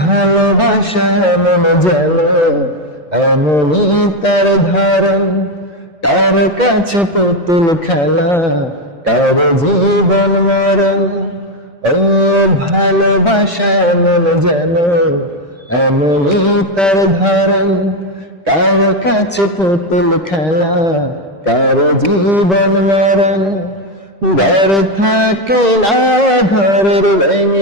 ভালোবাসা এমন যেন এমনই তার ধারণ তার কাছে পুতুল খেলা, তার জীবন মরণ। ও ভালোবাসা এমনই তার তার কাছে পুতুল খেলা, তার জীবন ঘর থাকে না, ঘরের ভেঙে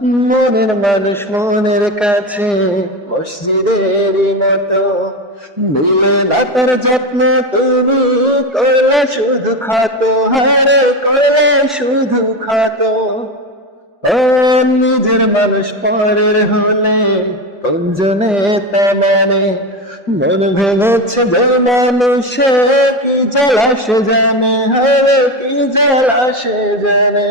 মনের মানুষ মনের কাছে মসজিদেরই মতো। নিলে তার যত্ন তুমি শুধু হারে শুধু নিজের মানুষ পরের হলে কোনজনে তা মানে মন ভেঙেছে যে মানুষে, কি জ্বালা সে জানে হবে কি জ্বালা সে জানে।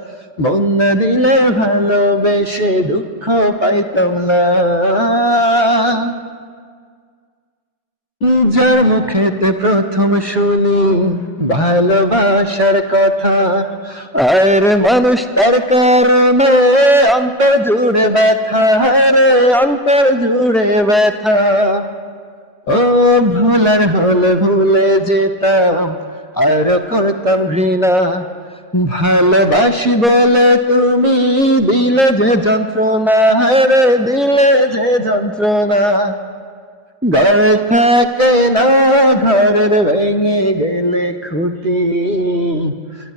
মন দিলে ভালোবেসে দুঃখ পাইতাম না। যার মুখেতে প্রথম শুনি ভালোবাসার কথা। আর মানুষ তার কারণে অন্তর জুড়ে ব্যথা, রে অন্তর জুড়ে ব্যথা। ও ভুলার হলে ভুলে যেতাম, আর করতাম ঘৃণা। ভালোবাসি বলে তুমি দিলে যে যন্ত্রণা রে দিলে যে যন্ত্রণা। ঘর থাকে না, ঘরের ভেঙে গেলে খুঁটি।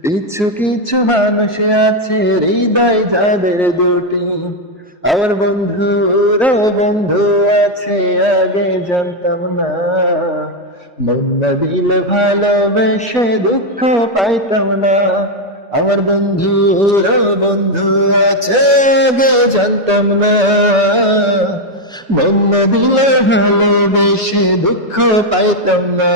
কিছু কিছু মানুষ আছে, হৃদয় যাদের দুটি। আমার বন্ধুরা বন্ধু আছে, আগে জানতাম না। মন্দা দিল ভালোবেসে দুঃখ পাইতাম না। আমার বন্ধু বন্ধু আছে গে জানতাম না। বন্ধ দিলে বেশি দুঃখ পাইতাম না।